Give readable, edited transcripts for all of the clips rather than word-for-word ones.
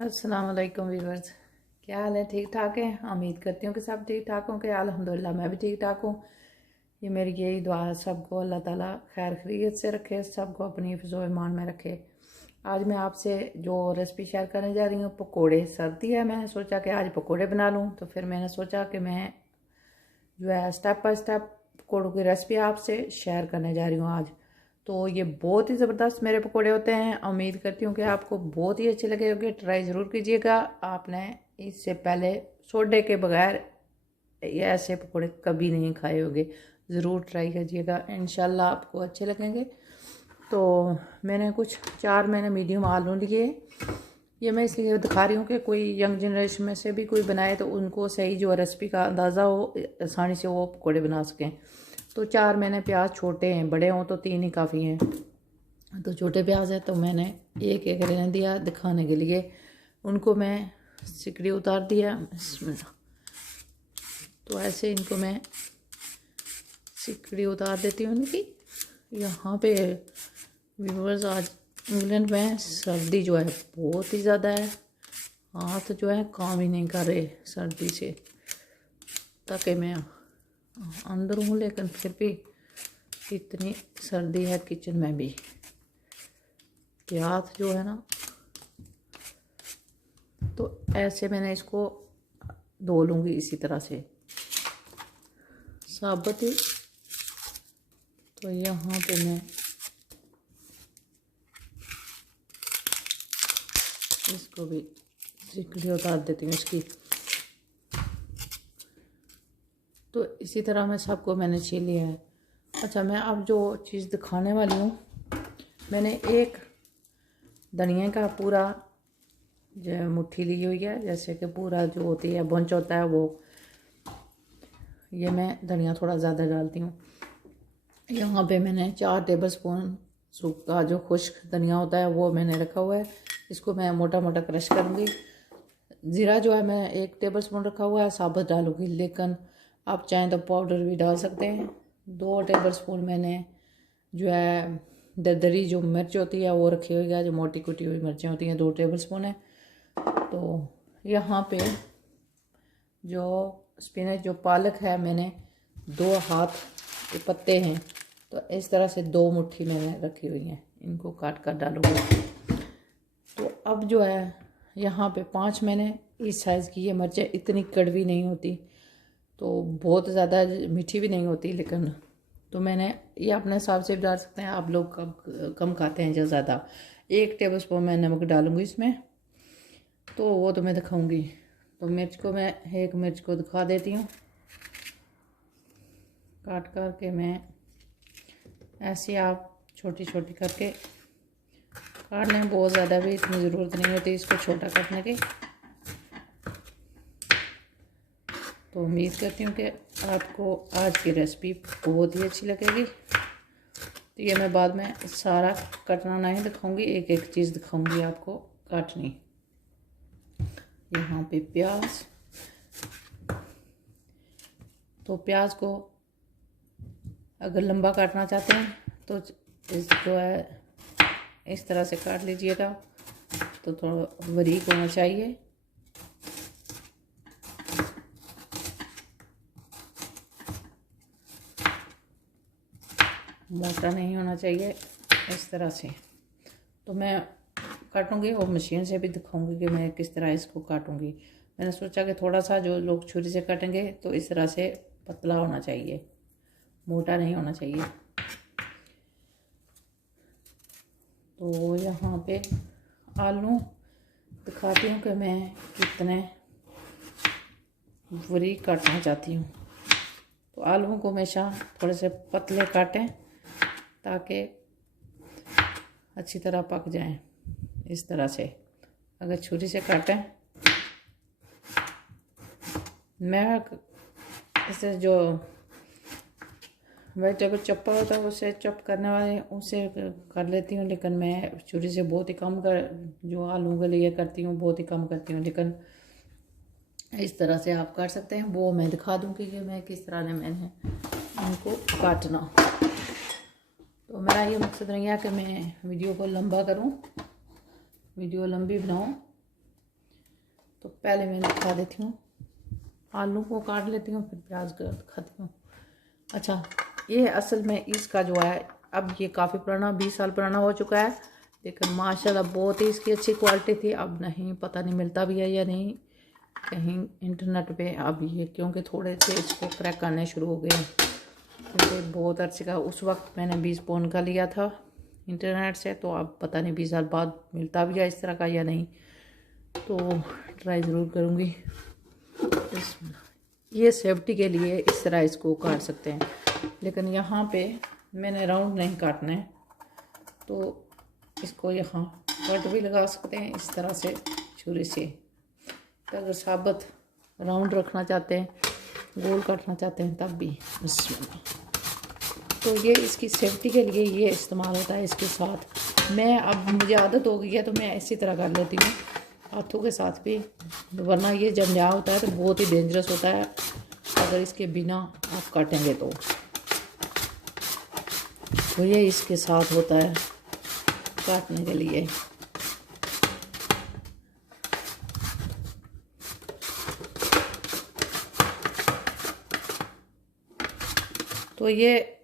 अस्सलाम वालेकुम व्यूवर्स। क्या हाल है? ठीक ठाक है? उम्मीद करती हूँ कि सब ठीक ठाक हों। कि अल्हम्दुलिल्लाह मैं भी ठीक ठाक हूँ। ये मेरी यही दुआ है, सबको अल्लाह ताला खैर खैरियत से रखे, सबको अपनी हिफ्ज़ो ईमान में रखे। आज मैं आपसे जो रेसिपी शेयर करने जा रही हूँ, पकोड़े। सर्दी है, मैंने सोचा कि आज पकोड़े बना लूँ। तो फिर मैंने सोचा कि मैं जो है स्टेप बाय स्टेप पकौड़ों की रेसिपी आपसे शेयर करने जा रही हूँ आज। तो ये बहुत ही ज़बरदस्त मेरे पकोड़े होते हैं। उम्मीद करती हूँ कि आपको बहुत ही अच्छे लगे होंगे। ट्राई ज़रूर कीजिएगा। आपने इससे पहले सोडे के बगैर ये ऐसे पकोड़े कभी नहीं खाए होंगे। ज़रूर ट्राई कीजिएगा, इंशाल्लाह आपको अच्छे लगेंगे। तो मैंने कुछ 4 मैंने मीडियम आलू लिए। ये मैं इसलिए दिखा रही हूँ कि कोई यंग जनरेशन में से भी कोई बनाए तो उनको सही जो रेसिपी का अंदाज़ा हो, आसानी से वो पकौड़े बना सकें। तो 4 मैंने प्याज, छोटे हैं, बड़े हों तो 3 ही काफ़ी हैं। तो छोटे प्याज है तो मैंने एक एक रहने दिया दिखाने के लिए। उनको मैं सिकड़ी उतार दिया। तो ऐसे इनको मैं सिकड़ी उतार देती हूँ इनकी। यहाँ पे व्यूअर्स, आज इंग्लैंड में सर्दी जो है बहुत ही ज़्यादा है। हाथ जो है काम ही नहीं कर रहे सर्दी से। ताकि मैं अंदर हूँ लेकिन फिर भी इतनी सर्दी है किचन में भी कि हाथ जो है ना। तो ऐसे मैंने इसको धो लूँगी इसी तरह से साबुत ही। तो यहाँ पे मैं इसको भी सिकड़ी उतार देती हूँ इसकी। तो इसी तरह मैं सबको मैंने छील लिया है। अच्छा, मैं अब जो चीज़ दिखाने वाली हूँ, मैंने एक धनिया का पूरा जो मुट्ठी ली हुई है, जैसे कि पूरा जो होती है बंच होता है वो। ये मैं धनिया थोड़ा ज़्यादा डालती हूँ। यहाँ पे मैंने 4 टेबलस्पून सूखा जो खुश्क धनिया होता है वो मैंने रखा हुआ है। इसको मैं मोटा मोटा क्रश करूँगी। ज़ीरा जो है मैं 1 टेबलस्पून रखा हुआ है, साबुत डालूँगी, लेकिन आप चाहें तो पाउडर भी डाल सकते हैं। 2 टेबलस्पून मैंने जो है दरदरी जो मिर्च होती है वो रखी हुई है, जो मोटी कुटी हुई मिर्चें होती हैं, 2 टेबलस्पून है। तो यहाँ पे जो स्पिनच जो पालक है, मैंने 2 हाथ के पत्ते हैं, तो इस तरह से 2 मुट्ठी मैंने रखी हुई हैं। इनको काट कर डालूँगी। तो अब जो है यहाँ पे 5 मैंने इस साइज़ की ये मिर्चें, इतनी कड़वी नहीं होती तो बहुत ज़्यादा मीठी भी नहीं होती, लेकिन तो मैंने ये अपने हिसाब से भी डाल सकते हैं। आप लोग कम खाते हैं या ज़्यादा। 1 टेबलस्पून मैं नमक डालूँगी इसमें, तो वो तो मैं दिखाऊँगी। तो मिर्च को मैं एक मिर्च को दिखा देती हूँ। काट कर के मैं ऐसे आप छोटी छोटी करके काट लें। बहुत ज़्यादा भी इतनी ज़रूरत नहीं होती इसको छोटा काटने की। तो उम्मीद करती हूँ कि आपको आज की रेसिपी बहुत ही अच्छी लगेगी। तो ये मैं बाद में सारा कटना नहीं दिखाऊंगी, एक एक चीज़ दिखाऊंगी आपको काटनी। यहाँ पे प्याज, तो प्याज को अगर लंबा काटना चाहते हैं तो इस जो है इस तरह से काट लीजिएगा। तो थोड़ा बारीक होना चाहिए। मोटा नहीं होना चाहिए, इस तरह से। तो मैं काटूंगी और मशीन से भी दिखाऊंगी कि मैं किस तरह इसको काटूंगी। मैंने सोचा कि थोड़ा सा जो लोग छुरी से काटेंगे तो इस तरह से पतला होना चाहिए, मोटा नहीं होना चाहिए। तो यहाँ पे आलू दिखाती हूँ कि मैं कितने बारीक काटना चाहती हूँ। तो आलूओं को हमेशा थोड़े से पतले काटें ताकि अच्छी तरह पक जाएं। इस तरह से अगर छुरी से काटें, मैं इसे जो वेजिटेबल चॉपर होता है उसे चॉप करने वाले उसे कर लेती हूँ, लेकिन मैं छुरी से बहुत ही कम कर जो आलू के लिए करती हूँ बहुत ही कम करती हूँ। लेकिन इस तरह से आप काट सकते हैं, वो मैं दिखा दूँगी कि मैं किस तरह ने मैंने उनको काटना। तो मेरा ये मकसद नहीं है कि मैं वीडियो को लंबा करूं, वीडियो लंबी बनाऊं, पहले मैं दिखा देती हूँ, आलू को काट लेती हूँ, फिर प्याज को दिखाती हूँ। अच्छा, ये असल में इसका जो है, अब ये काफ़ी पुराना 20 साल पुराना हो चुका है, लेकिन माशाल्लाह बहुत ही इसकी अच्छी क्वालिटी थी। अब नहीं, पता नहीं मिलता भी है या नहीं कहीं इंटरनेट पे अब ये, क्योंकि थोड़े से इसको क्रैक करने शुरू हो गए हैं। क्योंकि बहुत अच्छे का उस वक्त मैंने 20 पौंड का लिया था इंटरनेट से, तो अब पता नहीं 20 साल बाद मिलता भी है इस तरह का या नहीं, तो ट्राई ज़रूर करूँगी। ये सेफ्टी के लिए इस तरह इसको काट सकते हैं, लेकिन यहाँ पे मैंने राउंड नहीं काटना है, तो इसको यहाँ कट भी लगा सकते हैं इस तरह से छुरी से। तो अगर साबुत राउंड रखना चाहते हैं, गोल काटना चाहते हैं, तब भी तो ये इसकी सेफ्टी के लिए ये इस्तेमाल होता है। इसके साथ मैं, अब मुझे आदत हो गई है तो मैं इसी तरह कर लेती हूँ हाथों के साथ भी, वरना ये जब नया होता है तो बहुत ही डेंजरस होता है अगर इसके बिना आप काटेंगे तो ये इसके साथ होता है काटने के लिए। तो ये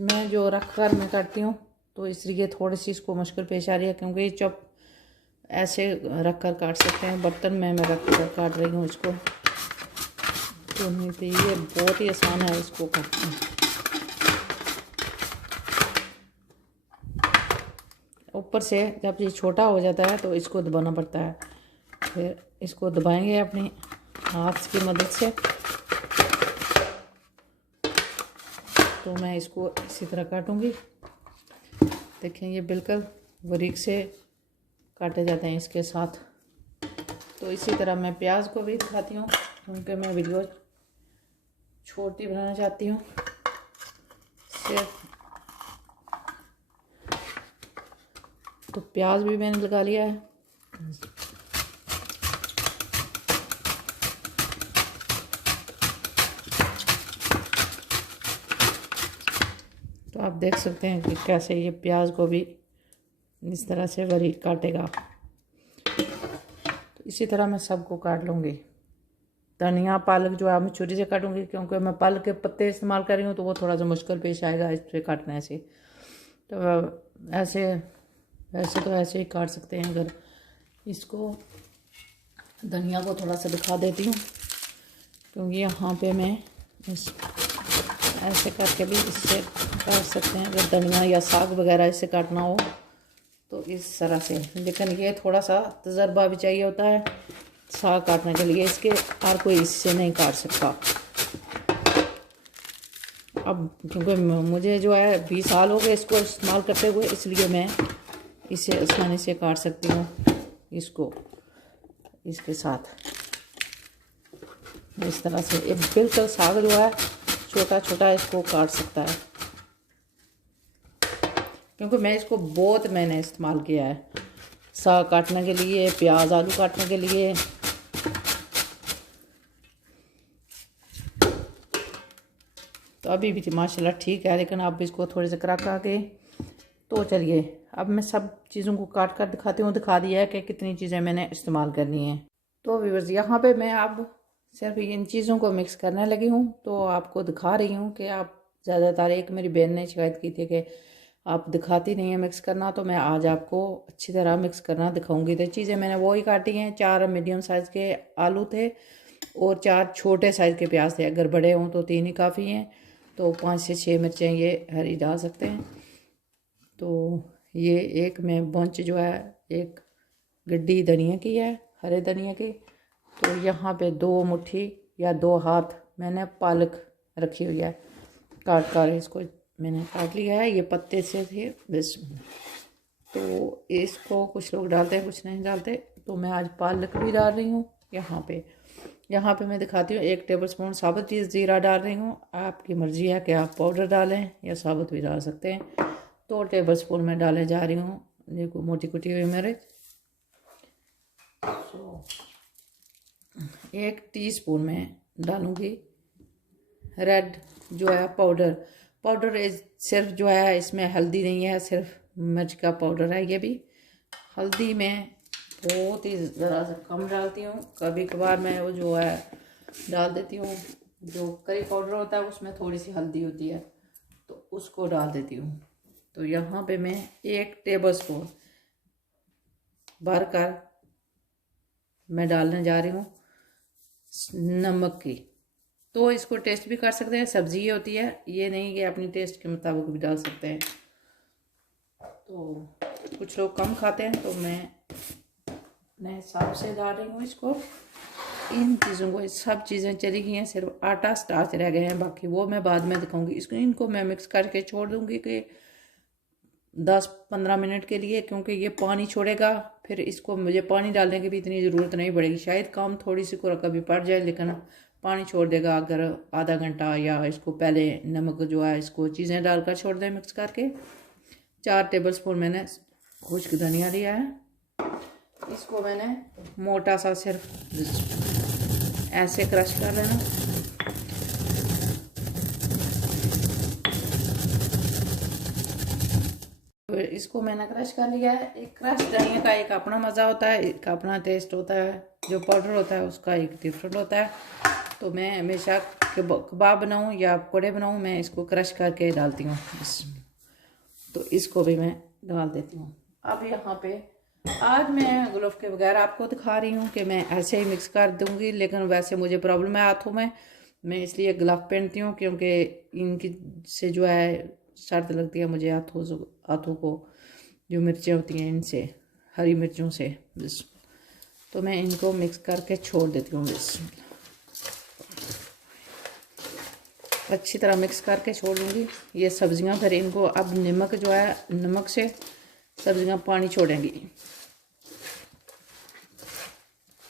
मैं जो रख कर मैं काटती हूँ, तो इसलिए थोड़ी सी इसको मुश्किल पेश आ रही है, क्योंकि ये चॉप ऐसे रख कर काट सकते हैं, बर्तन में मैं रख कर काट रही हूँ इसको, तो नहीं तो ये बहुत ही आसान है इसको काटना। ऊपर से जब ये छोटा हो जाता है तो इसको दबाना पड़ता है, फिर इसको दबाएंगे अपने हाथ की मदद से। तो मैं इसको इसी तरह काटूंगी। देखें, ये बिल्कुल बारीक से काटे जाते हैं इसके साथ। तो इसी तरह मैं प्याज को भी दिखाती हूँ, क्योंकि मैं वीडियो छोटी बनाना चाहती हूँ सिर्फ। तो प्याज भी मैंने लगा लिया है। तो आप देख सकते हैं कि कैसे ये प्याज को भी इस तरह से बारीक काटेगा। तो इसी तरह मैं सबको काट लूँगी। धनिया पालक जो है मैं छुरी से काटूंगी, क्योंकि मैं पालक के पत्ते इस्तेमाल कर रही हूँ, तो वो थोड़ा सा मुश्किल पेश आएगा इस पर काटने से। तो ऐसे वैसे तो ऐसे ही काट सकते हैं। अगर इसको धनिया को थोड़ा सा दिखा देती हूँ, क्योंकि यहाँ पे मैं इस ऐसे करके भी इससे काट सकते हैं। अगर धनिया या साग वगैरह इससे काटना हो तो इस तरह से, लेकिन ये थोड़ा सा तजर्बा भी चाहिए होता है साग काटने के लिए, इसके हर कोई इससे नहीं काट सकता। अब क्योंकि मुझे जो है 20 साल हो गए इसको इस्तेमाल करते हुए, इसलिए मैं इसे आसानी से काट सकती हूँ इसको इसके साथ इस तरह से। एक बिल्कुल साग जो है छोटा छोटा इसको काट सकता है, क्योंकि मैं इसको बहुत मैंने इस्तेमाल किया है साग काटने के लिए, प्याज आलू काटने के लिए। तो अभी भी माशाल्लाह ठीक है, लेकिन अब इसको थोड़े से क्रैक आ गए। तो चलिए अब मैं सब चीज़ों को काट कर दिखाती हूँ। दिखा दिया है कि कितनी चीज़ें मैंने इस्तेमाल करनी है। तो व्यूअर्स, यहाँ पे मैं अब सिर्फ इन चीज़ों को मिक्स करने लगी हूँ, तो आपको दिखा रही हूँ कि आप ज़्यादातर, एक मेरी बहन ने शिकायत की थी कि आप दिखाती नहीं है मिक्स करना, तो मैं आज आपको अच्छी तरह मिक्स करना दिखाऊंगी। तो चीज़ें मैंने वो ही काटी हैं। 4 मीडियम साइज़ के आलू थे और 4 छोटे साइज़ के प्याज थे। अगर बड़े हों तो 3 ही काफ़ी हैं, तो 5 से 6 मिर्चें ये हरी डाल सकते हैं। तो ये एक में बंच जो है, एक गड्डी धनिया की है, हरे धनिया की। तो यहाँ पे 2 मुट्ठी या 2 हाथ मैंने पालक रखी हुई है, काट कर इसको मैंने काट लिया है। ये पत्ते से थे बस। तो इसको कुछ लोग डालते हैं, कुछ नहीं डालते। तो मैं आज पालक भी डाल रही हूँ यहाँ पे मैं दिखाती हूँ। 1 टेबलस्पून साबुत ज़ीरा डाल रही हूँ। आपकी मर्ज़ी है कि आप पाउडर डालें या साबुत भी डाल सकते हैं। 2 टेबलस्पून में डाले जा रही हूँ देखो मोटी कुटी हुई मिर्च। 1 टीस्पून में डालूँगी रेड जो है पाउडर सिर्फ जो है इसमें हल्दी नहीं है, सिर्फ मिर्च का पाउडर है। ये भी हल्दी में बहुत ही ज़रा सा कम डालती हूँ। कभी कभार मैं वो जो है डाल देती हूँ, जो करी पाउडर होता है उसमें थोड़ी सी हल्दी होती है तो उसको डाल देती हूँ। तो यहाँ पे मैं 1 टेबल स्पून भर कर मैं डालने जा रही हूँ नमक की। तो इसको टेस्ट भी कर सकते हैं, सब्जी ये होती है, ये नहीं कि अपनी टेस्ट के मुताबिक भी डाल सकते हैं। तो कुछ लोग कम खाते हैं तो मैं अपने हिसाब से डाल रही हूँ इसको। इन चीज़ों को सब चीज़ें चली गई हैं, सिर्फ आटा स्टार्च रह गए हैं, बाकी वो मैं बाद में दिखाऊंगी। इसको इनको मैं मिक्स करके छोड़ दूंगी कि 10-15 मिनट के लिए, क्योंकि ये पानी छोड़ेगा। फिर इसको मुझे पानी डालने की भी इतनी ज़रूरत नहीं पड़ेगी, शायद काम थोड़ी सी को कभी पड़ जाए, लेकिन पानी छोड़ देगा अगर आधा घंटा या इसको पहले नमक जो है इसको चीज़ें डालकर छोड़ दें मिक्स करके। 4 टेबल स्पून मैंने खुश्क धनिया लिया है, इसको मैंने मोटा सा सिर्फ ऐसे क्रश कर लेना। तो इसको मैंने क्रश कर लिया है। एक क्रश धनिया का एक अपना मज़ा होता है, एक अपना टेस्ट होता है, जो पाउडर होता है उसका एक डिफरेंट होता है। तो मैं हमेशा कबाब बनाऊं या पकौड़े बनाऊं, मैं इसको क्रश करके डालती हूँ। तो इसको भी मैं डाल देती हूँ। अब यहाँ पे आज मैं ग्लव के बगैर आपको दिखा रही हूँ कि मैं ऐसे ही मिक्स कर दूँगी, लेकिन वैसे मुझे प्रॉब्लम है हाथों में, मैं इसलिए ग्लव पहनती हूँ, क्योंकि इनकी से जो है सर्द लगती है मुझे हाथों को, जो मिर्चें होती हैं इनसे, हरी मिर्चों से। बस तो मैं इनको मिक्स करके छोड़ देती हूँ। बस अच्छी तरह मिक्स करके छोड़ दूँगी ये सब्जियां। फिर इनको अब नमक जो है, नमक से सब्जियां पानी छोड़ेंगी।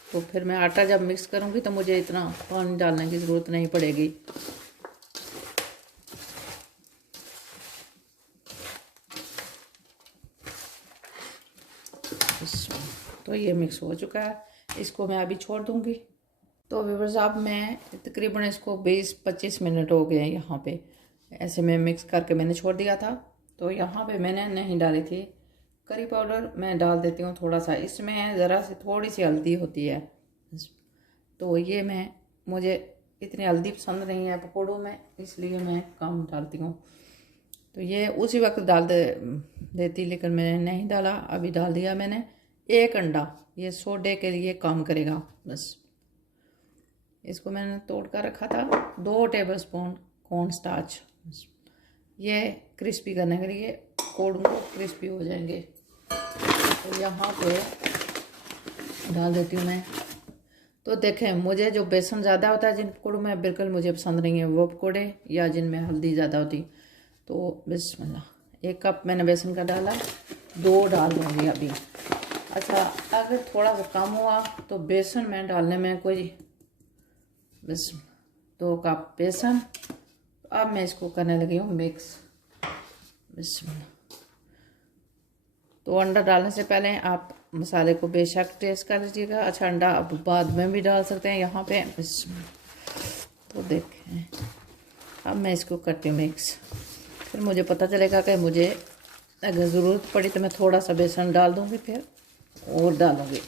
तो फिर मैं आटा जब मिक्स करूँगी तो मुझे इतना पानी डालने की ज़रूरत नहीं पड़ेगी। तो ये मिक्स हो चुका है, इसको मैं अभी छोड़ दूँगी। तो व्यूअर्स अब मैं तकरीबन इसको 20-25 मिनट हो गए हैं यहाँ पे, ऐसे में मिक्स करके मैंने छोड़ दिया था। तो यहाँ पे मैंने नहीं डाली थी करी पाउडर, मैं डाल देती हूँ थोड़ा सा, इसमें ज़रा सी थोड़ी सी हल्दी होती है। तो ये मुझे इतनी हल्दी पसंद नहीं है पकौड़ों में, इसलिए मैं कम डालती हूँ। तो ये उसी वक्त डाल देती, लेकिन मैंने नहीं डाला, अभी डाल दिया मैंने। 1 अंडा, ये सोडे के लिए काम करेगा। बस इसको मैंने तोड़ कर रखा था। 2 टेबल स्पून कॉर्न स्टार्च, ये क्रिस्पी करने के लिए, पकौड़ों को क्रिस्पी हो जाएंगे। तो यहाँ पे डाल देती हूँ मैं। तो देखें, मुझे जो बेसन ज़्यादा होता है जिन पकौड़ों में, बिल्कुल मुझे पसंद नहीं है वो पकौड़े, या जिनमें हल्दी ज़्यादा होती। तो बिस्मिल्लाह 1 कप मैंने बेसन का डाला, 2 डाल दूँगी अभी। अच्छा, अगर थोड़ा सा कम हुआ तो बेसन में डालने में कोई, बस 2 कप बेसन। अब मैं इसको करने लगी हूँ मिक्स। बिस्मिल्लाह। तो अंडा डालने से पहले आप मसाले को बेशक टेस्ट कर लीजिएगा। अच्छा, अंडा अब बाद में भी डाल सकते हैं यहाँ पे। तो देखें, अब मैं इसको करती हूँ मिक्स, फिर मुझे पता चलेगा कि मुझे अगर ज़रूरत पड़ी तो मैं थोड़ा सा बेसन डाल दूँगी, फिर और डालूँगी।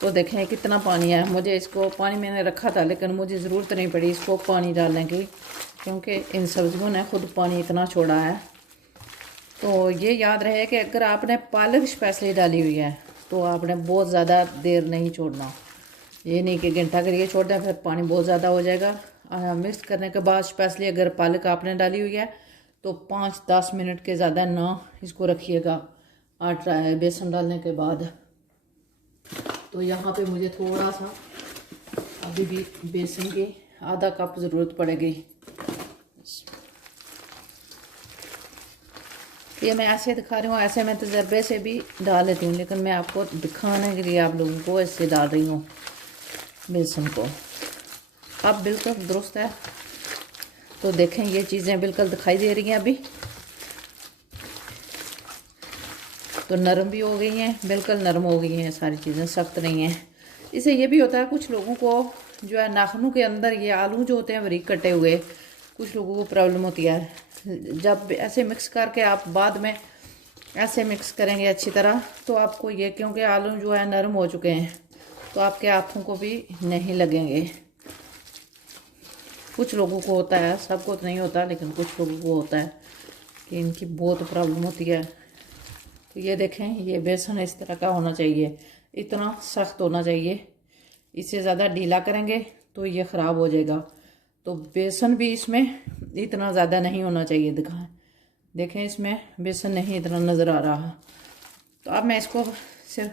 तो देखें कितना पानी है। मुझे इसको पानी मैंने रखा था, लेकिन मुझे ज़रूरत नहीं पड़ी इसको पानी डालने की, क्योंकि इन सब्जियों ने खुद पानी इतना छोड़ा है। तो ये याद रहे कि अगर आपने पालक स्पेशली डाली हुई है तो आपने बहुत ज़्यादा देर नहीं छोड़ना। ये नहीं कि घंटा के लिए छोड़ दें, फिर पानी बहुत ज़्यादा हो जाएगा। मिक्स करने के बाद स्पेशली अगर पालक आपने डाली हुई है तो 5-10 मिनट के ज़्यादा ना इसको रखिएगा आटा बेसन डालने के बाद। तो यहाँ पे मुझे थोड़ा सा अभी भी बेसन की आधा कप ज़रूरत पड़ेगी। ये मैं ऐसे दिखा रही हूँ, ऐसे मैं तजर्बे से भी डाल लेती हूँ, लेकिन मैं आपको दिखाने के लिए आप लोगों को ऐसे डाल रही हूँ बेसन को। अब बिल्कुल दुरुस्त है। तो देखें, ये चीज़ें बिल्कुल दिखाई दे रही हैं अभी। तो नरम भी हो गई हैं, बिल्कुल नरम हो गई हैं सारी चीज़ें, सख्त नहीं हैं। इससे ये भी होता है कुछ लोगों को जो है नाखूनों के अंदर ये आलू जो होते हैं बारीक कटे हुए, कुछ लोगों को प्रॉब्लम होती है। जब ऐसे मिक्स करके आप बाद में ऐसे मिक्स करेंगे अच्छी तरह तो आपको ये, क्योंकि आलू जो है नरम हो चुके हैं तो आपके हाथों को भी नहीं लगेंगे। कुछ लोगों को होता है, सबको तो नहीं होता, लेकिन कुछ लोगों को होता है कि इनकी बहुत प्रॉब्लम होती है। तो ये देखें, ये बेसन इस तरह का होना चाहिए, इतना सख्त होना चाहिए। इससे ज़्यादा ढीला करेंगे तो ये ख़राब हो जाएगा। तो बेसन भी इसमें इतना ज़्यादा नहीं होना चाहिए। देखें इसमें बेसन नहीं इतना नज़र आ रहा। तो अब मैं इसको सिर्फ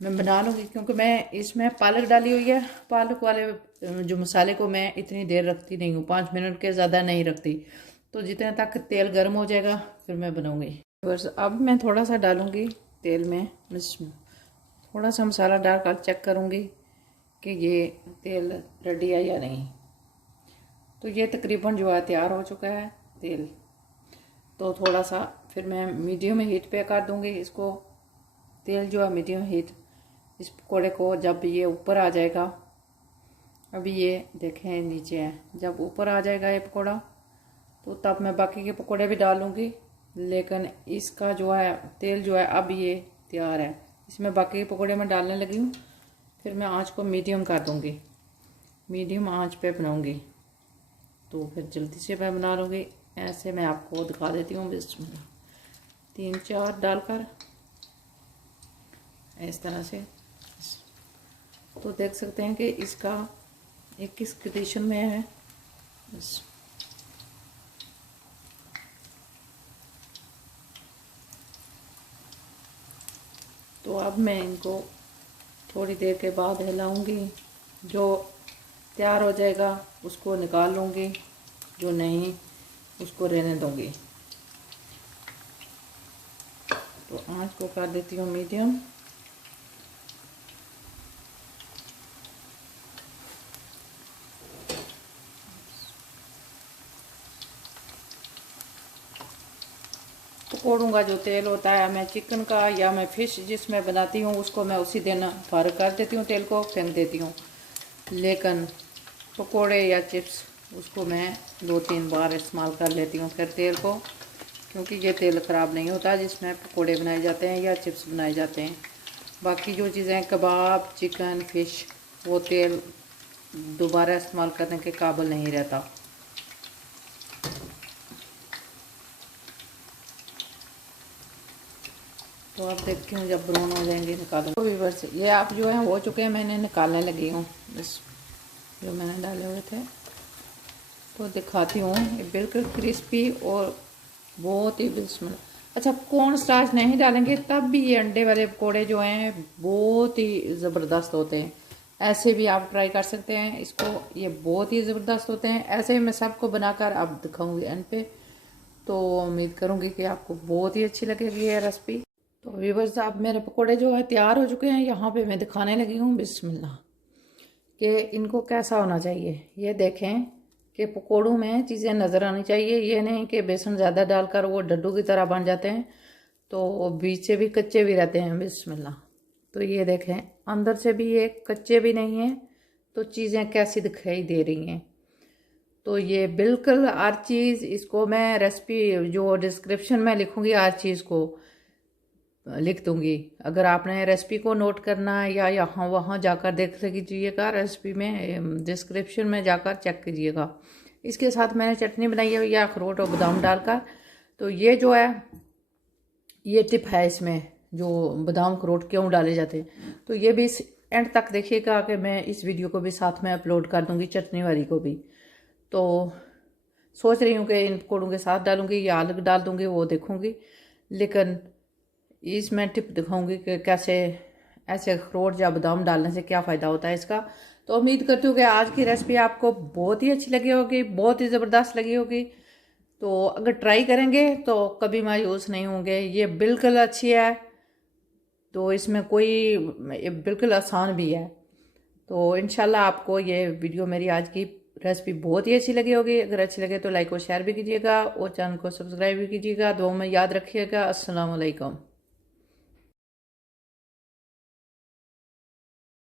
मैं बना लूँगी, क्योंकि मैं इसमें पालक डाली हुई है। पालक वाले जो मसाले को मैं इतनी देर रखती नहीं हूँ, 5 मिनट के ज़्यादा नहीं रखती। तो जितने तक तेल गर्म हो जाएगा फिर मैं बनाऊँगी। बस अब मैं थोड़ा सा डालूँगी तेल में, थोड़ा सा मसाला डालकर चेक करूँगी कि ये तेल रेडी है या नहीं। तो ये तकरीबन जो है तैयार हो चुका है तेल। तो थोड़ा सा फिर मैं मीडियम हीट पे कर दूँगी इसको। तेल जो है मीडियम हीट, इस पकौड़े को जब ये ऊपर आ जाएगा, अभी ये देखें नीचे है, जब ऊपर आ जाएगा ये पकौड़ा तो तब मैं बाकी के पकौड़े भी डालूँगी। लेकिन इसका जो है तेल जो है अब ये तैयार है, इसमें बाकी के पकौड़े मैं डालने लगी हूँ। फिर मैं आँच को मीडियम कर दूँगी, मीडियम आँच पे बनाऊँगी। तो फिर जल्दी से मैं बना लूँगी। ऐसे मैं आपको दिखा देती हूँ, बिस्मिल्लाह 3-4 डालकर इस तरह से। तो देख सकते हैं कि इसका एक किस कंडीशन में है। बस तो अब मैं इनको थोड़ी देर के बाद हिलाऊंगी। जो तैयार हो जाएगा उसको निकाल लूँगी, जो नहीं उसको रहने दूँगी। तो आँच को कर देती हूँ मीडियम। पकौड़ों का जो तेल होता है, मैं चिकन का या मैं फ़िश जिसमें बनाती हूँ उसको मैं उसी दिन फारग कर देती हूँ, तेल को फेंक देती हूँ। लेकिन पकोड़े या चिप्स उसको मैं 2-3 बार इस्तेमाल कर लेती हूँ फिर तेल को, क्योंकि ये तेल ख़राब नहीं होता जिसमें पकोड़े बनाए जाते हैं या चिप्स बनाए जाते हैं। बाकी जो चीज़ें कबाब, चिकन, फ़िश, वो तेल दोबारा इस्तेमाल करने के काबिल नहीं रहता। तो आप देखती हूँ जब ब्राउन हो जाएंगे निकालो। तो व्यूअर्स ये आप जो है हो चुके हैं, मैंने निकालने लगी हूँ बस जो मैंने डाले हुए थे। तो दिखाती हूँ, ये बिल्कुल क्रिस्पी और बहुत ही बिस्मिल्लाह। अच्छा, कॉर्न स्टार्च नहीं डालेंगे तब भी ये अंडे वाले पकौड़े जो हैं बहुत ही ज़बरदस्त होते हैं। ऐसे भी आप ट्राई कर सकते हैं इसको, ये बहुत ही ज़बरदस्त होते हैं। ऐसे मैं सबको बनाकर अब दिखाऊंगी एंड पे। तो उम्मीद करूँगी कि आपको बहुत ही अच्छी लगेगी ये रेसिपी। तो व्यूअर्स अब मेरे पकोड़े जो है तैयार हो चुके हैं। यहाँ पे मैं दिखाने लगी हूँ बिस्मिल्लाह कि इनको कैसा होना चाहिए। ये देखें कि पकोड़ों में चीज़ें नज़र आनी चाहिए, ये नहीं कि बेसन ज़्यादा डालकर वो डड्डू की तरह बन जाते हैं तो बीच से भी कच्चे भी रहते हैं। बिस्मिल्लाह। तो ये देखें अंदर से भी ये कच्चे भी नहीं हैं, तो चीज़ें कैसी दिखाई दे रही हैं। तो ये बिल्कुल हर चीज़, इसको मैं रेसिपी जो डिस्क्रिप्शन में लिखूँगी हर चीज़ को लिख दूँगी। अगर आपने रेसिपी को नोट करना है या यहाँ वहाँ जाकर देख लीजिएगा, रेसिपी में डिस्क्रिप्शन में जाकर चेक कीजिएगा। इसके साथ मैंने चटनी बनाई है या अखरोट और बादाम डालकर। तो ये जो है ये टिप है इसमें, जो बादाम अखरोट क्यों डाले जाते हैं। तो ये भी इस एंड तक देखिएगा कि मैं इस वीडियो को भी साथ में अपलोड कर दूँगी, चटनी वाली को भी। तो सोच रही हूँ कि इन पकौड़ों के साथ डालूँगी या अलग डाल दूँगी, वो देखूँगी। लेकिन इसमें टिप दिखाऊंगी कि कैसे ऐसे अखरोट या बादाम डालने से क्या फ़ायदा होता है इसका। तो उम्मीद करती हूँ कि आज की रेसिपी आपको बहुत ही अच्छी लगी होगी, बहुत ही ज़बरदस्त लगी होगी। तो अगर ट्राई करेंगे तो कभी मायूस नहीं होंगे। ये बिल्कुल अच्छी है, तो इसमें कोई बिल्कुल आसान भी है। तो इंशाल्लाह आपको ये वीडियो मेरी आज की रेसिपी बहुत ही अच्छी लगी होगी। अगर अच्छी लगे तो लाइक और शेयर भी कीजिएगा और चैनल को सब्सक्राइब भी कीजिएगा। दुआ में याद रखिएगा। अस्सलाम वालेकुम।